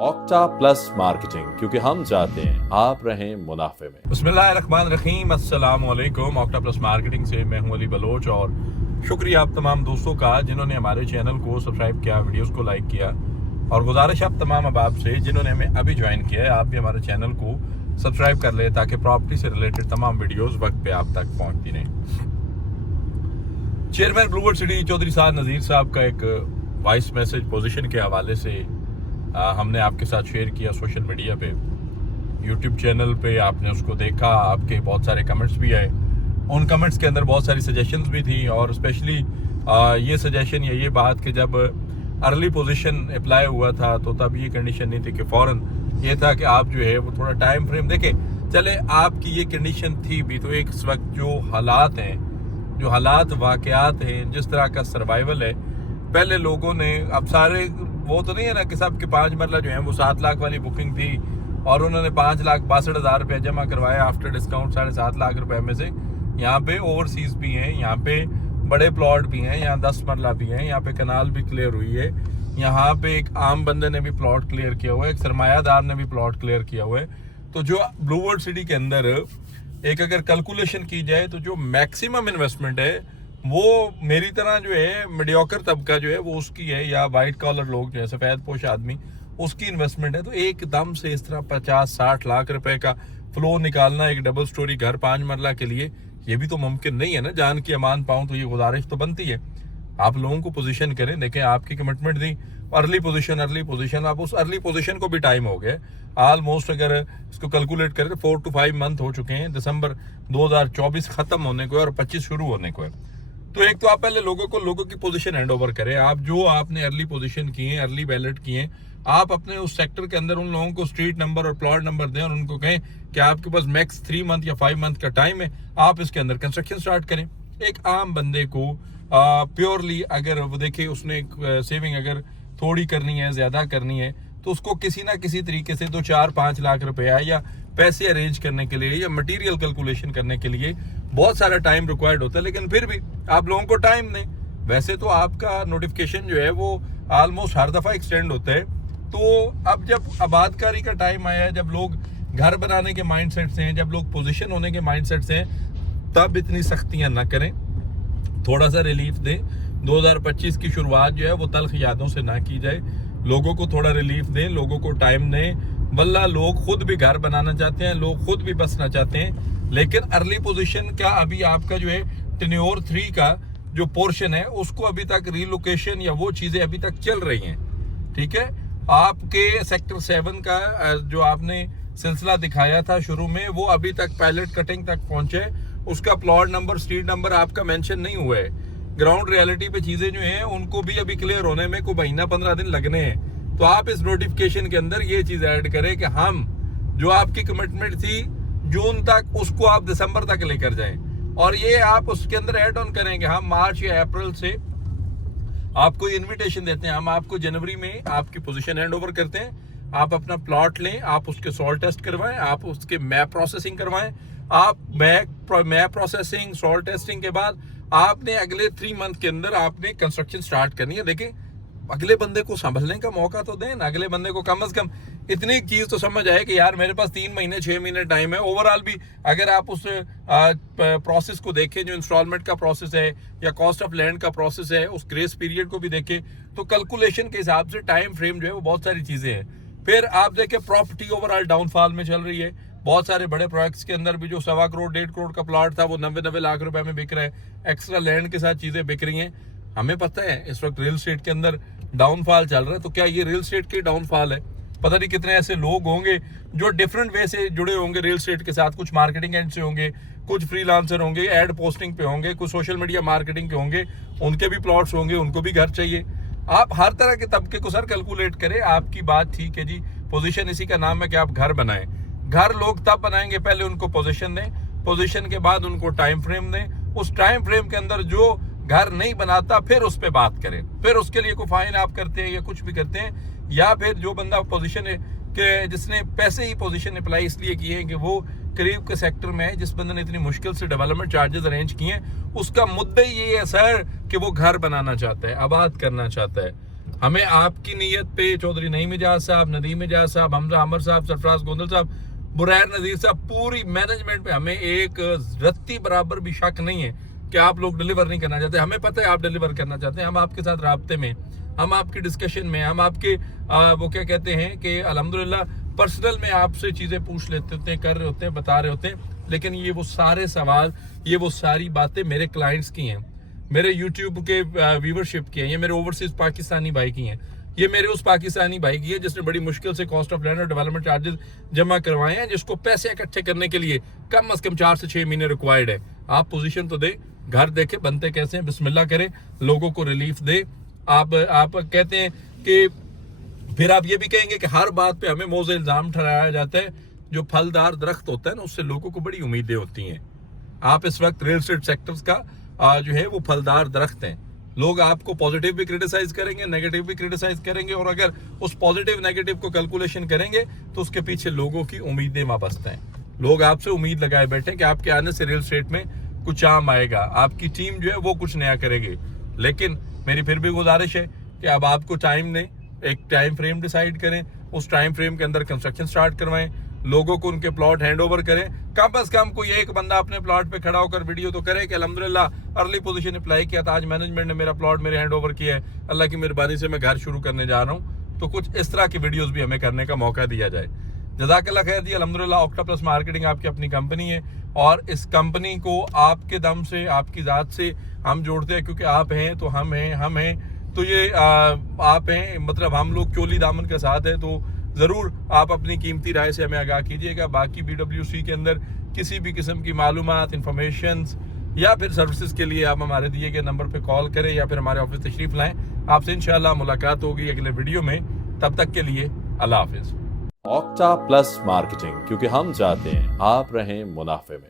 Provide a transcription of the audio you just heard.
Octa plus marketing, क्योंकि हम चाहते हैं आप रहें मुनाफे में। बिस्मिल्लाहिर्रहमानिर्रहीम, अस्सलाम वालेकुम। ऑक्टा प्लस मार्केटिंग से मैं हूं अली बलोच और शुक्रिया आप तमाम दोस्तों का जिन्होंने हमारे चैनल को सब्सक्राइब किया, वीडियोस को लाइक किया। और गुजारिश आप तमाम अहबाब से जिन्होंने हमें अभी ज्वाइन किया है, आप भी हमारे चैनल को सब्सक्राइब कर लें ताकि प्रॉपर्टी से रिलेटेड तमाम वीडियोज़ वक्त पर आप तक पहुँचती रहें। चेयरमैन ब्लूवर्ड सिटी चौधरी साद नज़ीर साहब का एक वॉइस मैसेज पोजीशन के हवाले से हमने आपके साथ शेयर किया सोशल मीडिया पे, यूट्यूब चैनल पे आपने उसको देखा। आपके बहुत सारे कमेंट्स भी आए, उन कमेंट्स के अंदर बहुत सारी सजेशंस भी थी और स्पेशली ये सजेशन या ये बात कि जब अर्ली पोजीशन अप्लाई हुआ था तो तब ये कंडीशन नहीं थी कि फ़ौरन ये था कि आप जो है वो थोड़ा टाइम फ्रेम देखें। चले आपकी ये कंडीशन थी भी, तो एक वक्त जो हालात हैं, जो हालात वाक़यात हैं, जिस तरह का सर्वाइवल है, पहले लोगों ने, अब सारे वो तो नहीं है ना कि सबके 5 मरला जो है वो 7 लाख वाली बुकिंग थी और उन्होंने 5,62,000 रुपये जमा करवाया आफ्टर डिस्काउंट 7.5 लाख रुपए में से। यहाँ पे ओवरसीज़ भी हैं, यहाँ पे बड़े प्लॉट भी हैं, यहाँ 10 मरला भी हैं, यहाँ पे कनाल भी क्लियर हुई है, यहाँ पे एक आम बंदे ने भी प्लॉट क्लियर किया हुआ है, एक सरमायादार ने भी प्लॉट क्लियर किया हुआ है। तो जो ब्लूवर्ड सिटी के अंदर एक अगर कैलकुलेशन की जाए तो जो मैक्सिमम इन्वेस्टमेंट है वो मेरी तरह जो है मीडियोकर तबका जो है वो उसकी है, या वाइट कॉलर लोग जो है सफ़ेद पोश आदमी, उसकी इन्वेस्टमेंट है। तो एकदम से इस तरह 50-60 लाख रुपए का फ्लो निकालना एक डबल स्टोरी घर 5 मरला के लिए, ये भी तो मुमकिन नहीं है ना। जान की अमान पाऊँ तो ये गुजारिश तो बनती है, आप लोगों को पोजीशन करें। देखें आपकी कमिटमेंट दी, अर्ली पोजीशन, अब उस अर्ली पोजीशन को भी टाइम हो गया ऑलमोस्ट। अगर इसको कैलकुलेट करें 4 to 5 मंथ हो चुके हैं, दिसंबर 2024 खत्म होने को है और 25 शुरू होने को है। तो एक तो आप पहले लोगों की पोजीशन हैंड ओवर करें। आप जो आपने अर्ली पोजीशन किए हैं, अर्ली बैलेट किए हैं, आप अपने उस सेक्टर के अंदर उन लोगों को स्ट्रीट नंबर और प्लॉट नंबर दें और उनको कहें कि आपके पास मैक्स 3 मंथ या 5 मंथ का टाइम है, आप इसके अंदर कंस्ट्रक्शन स्टार्ट करें। एक आम बंदे को प्योरली अगर वो देखे उसने सेविंग अगर थोड़ी करनी है, ज्यादा करनी है, तो उसको किसी ना किसी तरीके से 2-4-5 लाख रुपया या पैसे अरेंज करने के लिए या मटेरियल कैलकुलेशन करने के लिए बहुत सारा टाइम रिक्वायर्ड होता है। लेकिन फिर भी आप लोगों को टाइम दें। वैसे तो आपका नोटिफिकेशन जो है वो ऑलमोस्ट हर दफ़ा एक्सटेंड होता है। तो अब जब आबादकारी का टाइम आया है, जब लोग घर बनाने के माइंडसेट से हैं, जब लोग पोजीशन होने के माइंडसेट से हैं, तब इतनी सख्तियां ना करें, थोड़ा सा रिलीफ दें। 2025 की शुरुआत जो है वो तल्ख यादों से ना की जाए, लोगों को थोड़ा रिलीफ दें, लोगों को टाइम दें। वल्ला लोग खुद भी घर बनाना चाहते हैं, लोग खुद भी बसना चाहते हैं, लेकिन अर्ली पोजीशन का अभी आपका जो है टेन्योर 3 का जो पोर्शन है उसको अभी तक रीलोकेशन या वो चीज़ें अभी तक चल रही हैं। ठीक है, आपके सेक्टर 7 का जो आपने सिलसिला दिखाया था शुरू में, वो अभी तक पायलट कटिंग तक पहुंचे, उसका प्लॉट नंबर, स्ट्रीट नंबर आपका मेंशन नहीं हुआ है। ग्राउंड रियलिटी पे चीज़ें जो हैं उनको भी अभी क्लियर होने में कोई महीना 15 दिन लगने हैं। तो आप इस नोटिफिकेशन के अंदर ये चीज़ ऐड करें कि हम जो आपकी कमिटमेंट थी जून तक, उसको आप दिसंबर तक लेकर जाएं, और ये आप उसके अंदर ऐड ऑन करेंगे। हम मार्च या अप्रैल से आपको इनविटेशन देते हैं, हम आपको जनवरी में आपकी पोजीशन हैंड ओवर करते हैं, आप अपना प्लॉट लें, आप उसके सॉइल टेस्ट करवाएं, आप उसके मैप प्रोसेसिंग करवाएं। आप मैप प्रोसेसिंग, सॉइल टेस्टिंग के बाद आपने अगले 3 मंथ के अंदर आपने कंस्ट्रक्शन स्टार्ट करनी है। देखें, अगले बंदे को संभलने का मौका तो दें ना, अगले बंदे को कम से कम इतनी चीज तो समझ आए कि यार मेरे पास 3 महीने 6 महीने टाइम है। ओवरऑल भी अगर आप उस प्रोसेस को देखें, जो इंस्टॉलमेंट का प्रोसेस है या कॉस्ट ऑफ लैंड का प्रोसेस है, उस ग्रेस पीरियड को भी देखें, तो कैलकुलेशन के हिसाब से टाइम फ्रेम जो है वो बहुत सारी चीजें हैं। फिर आप देखें प्रॉपर्टी ओवरऑल डाउनफॉल में चल रही है। बहुत सारे बड़े प्रोजेक्ट्स के अंदर भी जो 1.25 करोड़ 1.5 करोड़ का प्लॉट था वो 90 लाख रुपए में बिक रहा है, एक्स्ट्रा लैंड के साथ चीजें बिक रही हैं। हमें पता है इस वक्त रियल एस्टेट के अंदर डाउनफॉल चल रहा है, तो क्या ये रियल एस्टेट की डाउनफॉल है? पता नहीं कितने ऐसे लोग होंगे जो डिफरेंट वे से जुड़े होंगे रियल एस्टेट के साथ, कुछ मार्केटिंग एंड से होंगे, कुछ फ्रीलांसर होंगे, एड पोस्टिंग पे होंगे, कुछ सोशल मीडिया मार्केटिंग के होंगे, उनके भी प्लॉट्स होंगे, उनको भी घर चाहिए। आप हर तरह के तबके को सर कैलकुलेट करें। आपकी बात ठीक है जी, पोजीशन इसी का नाम है कि आप घर बनाएं। घर लोग तब बनाएंगे, पहले उनको पोजीशन दें, पोजीशन के बाद उनको टाइम फ्रेम दें, उस टाइम फ्रेम के अंदर जो घर नहीं बनाता फिर उस पर बात करें। फिर उसके लिए कोई फाइन आप करते हैं या कुछ भी करते हैं, या फिर जो बंदा पोजीशन के जिसने पैसे ही पोजीशन अप्लाई इसलिए किए हैं कि वो करीब के सेक्टर में है, जिस बंदे ने इतनी मुश्किल से डेवलपमेंट चार्जेस अरेंज किए हैं, उसका मुद्दा ये है सर कि वो घर बनाना चाहता है, आबाद करना चाहता है। हमें आपकी नीयत पे चौधरी नईम इजाज साहब, नदीम इजाज साहब, हमजा अमर साहब, सरफराज गोंदल साहब, बुरैर नज़ीर साहब, पूरी मैनेजमेंट पे हमें एक रत्ती बराबर भी शक नहीं है कि आप लोग डिलीवर नहीं करना चाहते। हमें पता है आप डिलीवर करना चाहते हैं। हम आपके साथ राब्ते में, हम आपकी डिस्कशन में, हम आपके वो क्या कहते हैं कि अल्हम्दुलिल्लाह पर्सनल में आपसे चीज़ें पूछ लेते होते हैं, कर रहे होते हैं, बता रहे होते हैं। लेकिन ये वो सारे सवाल, ये वो सारी बातें मेरे क्लाइंट्स की हैं, मेरे यूट्यूब के व्यूवरशिप की हैं, ये मेरे ओवरसीज पाकिस्तानी भाई की हैं, ये मेरे उस पाकिस्तानी भाई की है जिसने बड़ी मुश्किल से कॉस्ट ऑफ लैंड और डेवलपमेंट चार्जेस जमा करवाए हैं, जिसको पैसे इकट्ठे करने के लिए कम से कम 4 से 6 महीने रिक्वायर्ड है। आप पोजीशन तो दे, घर देखे बनते कैसे हैं, बिस्मिल्लाह करें, लोगों को रिलीफ दे। आप कहते हैं कि फिर आप ये भी कहेंगे कि हर बात पे हमें मौज़े इल्ज़ाम ठहराया जाता है। जो फलदार दरख्त होता है ना, उससे लोगों को बड़ी उम्मीदें होती हैं। आप इस वक्त रियल एस्टेट सेक्टर्स का जो है वो फलदार दरख्त हैं। लोग आपको पॉजिटिव भी क्रिटिसाइज करेंगे, नेगेटिव भी क्रिटिसाइज करेंगे, और अगर उस पॉजिटिव नेगेटिव को कैलकुलेशन करेंगे तो उसके पीछे लोगों की उम्मीदें वाबस्ता हैं। लोग आपसे उम्मीद लगाए बैठे कि आपके आने से रियल एस्टेट में कुछ आम आएगा, आपकी टीम जो है वो कुछ नया करेगी। लेकिन मेरी फिर भी गुजारिश है कि अब आपको टाइम दें, एक टाइम फ्रेम डिसाइड करें, उस टाइम फ्रेम के अंदर कंस्ट्रक्शन स्टार्ट करवाएं, लोगों को उनके प्लॉट हैंड ओवर करें। कम से कम कोई एक बंदा अपने प्लॉट पे खड़ा होकर वीडियो तो करे कि अल्हम्दुलिल्लाह अर्ली पोजीशन अप्लाई किया था, आज मैनेजमेंट ने मेरा प्लॉट मेरे हैंड ओवर किया है, अल्लाह की मेहरबानी से मैं घर शुरू करने जा रहा हूँ। तो कुछ इस तरह की वीडियोस भी हमें करने का मौका दिया जाए। जज़ाकल्लाह खैर जी। अल्हम्दुलिल्लाह ऑक्टाप्लस मार्केटिंग आपकी अपनी कंपनी है, और इस कंपनी को आपके दम से, आपकी ज़ात से हम जोड़ते हैं, क्योंकि आप हैं तो हम हैं, हम हैं तो ये आप हैं, मतलब हम लोग चोली दामन के साथ हैं। तो ज़रूर आप अपनी कीमती राय से हमें आगाह कीजिएगा। बाकी BWC के अंदर किसी भी किस्म की मालूमात, इंफॉर्मेशन या फिर सर्विसेज के लिए आप हमारे दिए गए नंबर पे कॉल करें या फिर हमारे ऑफिस तशरीफ लाएं। आपसे इंशाल्लाह मुलाकात होगी अगले वीडियो में। तब तक के लिए अल्लाह हाफिज़। ऑक्टा प्लस मार्केटिंग, क्योंकि हम चाहते हैं आप रहें मुनाफे में।